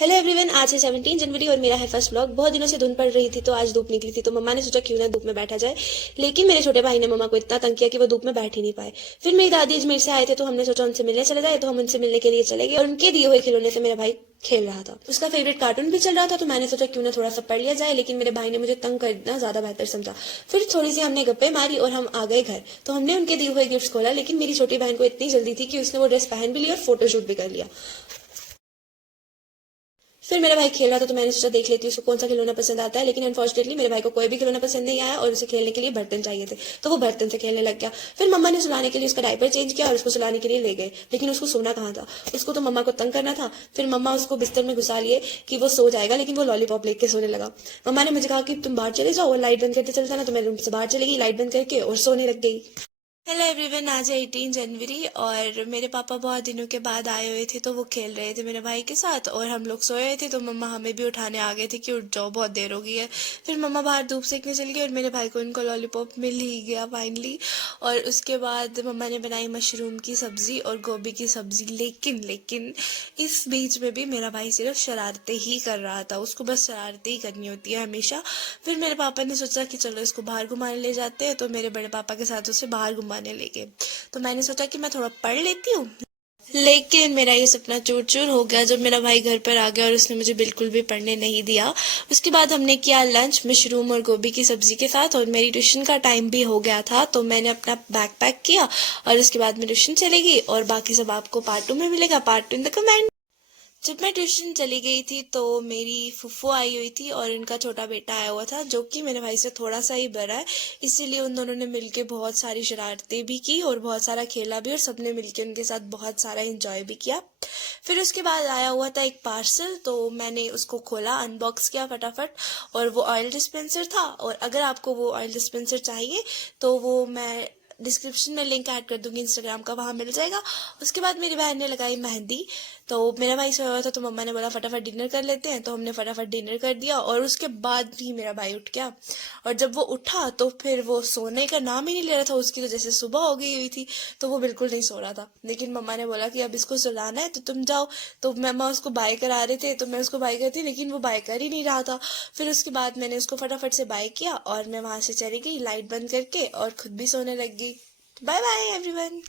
Hello everyone, आज है 17 जनवरी और मेरा है फर्स्ट व्लॉग। बहुत दिनों से धुंध पड़ रही थी तो आज धूप निकली थी तो मम्मा ने सोचा क्यों ना धूप में बैठा जाए। लेकिन मेरे छोटे भाई ने मम्मा को इतना तंग किया कि वो धूप में बैठ ही नहीं पाए। फिर मेरी दादी अजमेर से आए थे तो हमने सोचा उनसे मिलने चले जाए, तो हम उनसे मिलने के लिए चले गए और उनके दिए हुए खिलौने से मेरा भाई खेल रहा था। उसका फेवरेट कार्टून भी चल रहा था तो मैंने सोचा क्यों ना थोड़ा सा पढ़ लिया जाए, लेकिन मेरे भाई ने मुझे तंग करना ज्यादा बेहतर समझा। फिर थोड़ी सी हमने गप्पे मारी और हम आ गए घर। तो हमने उनके दिए हुए गिफ्ट खोला, लेकिन मेरी छोटी बहन को इतनी जल्दी थी कि उसने वो ड्रेस पहन भी ली और फोटोशूट भी कर लिया। फिर मेरा भाई खेल रहा था तो मैंने सोचा देख लेती हूँ उसको कौन सा खिलौना पसंद आता है, लेकिन अनफॉर्चुनेटली मेरे भाई को कोई भी खिलौना पसंद नहीं आया और उसे खेलने के लिए बर्तन चाहिए थे, तो वो बर्तन से खेलने लग गया। फिर मम्मा ने सुलाने के लिए उसका डायपर चेंज किया और उसको सुलाने के लिए ले गए, लेकिन उसको सोना कहाँ था। उसको तो मम्मा को तंग करना था। फिर मम्मा उसको बिस्तर में घुसा लिए कि वो सो जाएगा, लेकिन वो लॉलीपॉप लेके सोने लगा। मम्मा ने मुझे कहा कि तुम बाहर चले जाओ और लाइट बंद करके चलता ना, तो मैं रूम से बाहर चली गई लाइट बंद करके और सोने लग गई। हेलो एवरीवन, आज है 18 जनवरी और मेरे पापा बहुत दिनों के बाद आए हुए थे तो वो खेल रहे थे मेरे भाई के साथ और हम लोग सोए हुए थे तो मम्मा हमें भी उठाने आ गए थे कि उठ जाओ बहुत देर हो गई है। फिर मम्मा बाहर धूप सेकने चली गई और मेरे भाई को उनको लॉलीपॉप मिल ही गया फाइनली। और उसके बाद मम्मा ने बनाई मशरूम की सब्जी और गोभी की सब्जी, लेकिन लेकिन इस बीच में भी मेरा भाई सिर्फ शरारतें ही कर रहा था। उसको बस शरारतें ही करनी होती है हमेशा। फिर मेरे पापा ने सोचा कि चलो इसको बाहर घुमाने ले जाते हैं, तो मेरे बड़े पापा के साथ उसे बाहर घुमाने ले गए। तो मैंने सोचा कि मैं थोड़ा पढ़ लेती हूँ, लेकिन मेरा ये सपना चूर चूर हो गया जब मेरा भाई घर पर आ गया और उसने मुझे बिल्कुल भी पढ़ने नहीं दिया। उसके बाद हमने किया लंच मशरूम और गोभी की सब्जी के साथ और मेरी ट्यूशन का टाइम भी हो गया था, तो मैंने अपना बैग पैक किया और उसके बाद मैं ट्यूशन चली गई। और बाकी सब आपको पार्ट 2 में मिलेगा, पार्ट 2 इन द कमेंट। जब मैं ट्यूशन चली गई थी तो मेरी फुफ्फो आई हुई थी और उनका छोटा बेटा आया हुआ था जो कि मेरे भाई से थोड़ा सा ही बड़ा है, इसीलिए उन दोनों ने मिलके बहुत सारी शरारतें भी की और बहुत सारा खेला भी और सबने मिलके उनके साथ बहुत सारा एंजॉय भी किया। फिर उसके बाद आया हुआ था एक पार्सल, तो मैंने उसको खोला, अनबॉक्स किया फटाफट और वो ऑयल डिस्पेंसर था। और अगर आपको वो ऑयल डिस्पेंसर चाहिए तो वो मैं डिस्क्रिप्शन में लिंक ऐड कर दूंगी इंस्टाग्राम का, वहां मिल जाएगा। उसके बाद मेरी बहन ने लगाई मेहंदी, तो मेरा भाई सोया हुआ था तो मम्मा ने बोला फटाफट डिनर कर लेते हैं, तो हमने फटाफट डिनर कर दिया। और उसके बाद भी मेरा भाई उठ गया और जब वो उठा तो फिर वो सोने का नाम ही नहीं ले रहा था। उसकी तो जैसे सुबह हो गई हुई थी, तो वो बिल्कुल नहीं सो रहा था। लेकिन मम्मा ने बोला कि अब इसको सुलाना है तो तुम जाओ। तो मम्मा उसको बाय करा रहे थे तो मैं उसको बाय करती, लेकिन वो बाय कर ही नहीं रहा था। फिर उसके बाद मैंने उसको फटाफट से बाय किया और मैं वहां से चली गई लाइट बंद करके और खुद भी सोने लग गई। Bye bye everyone.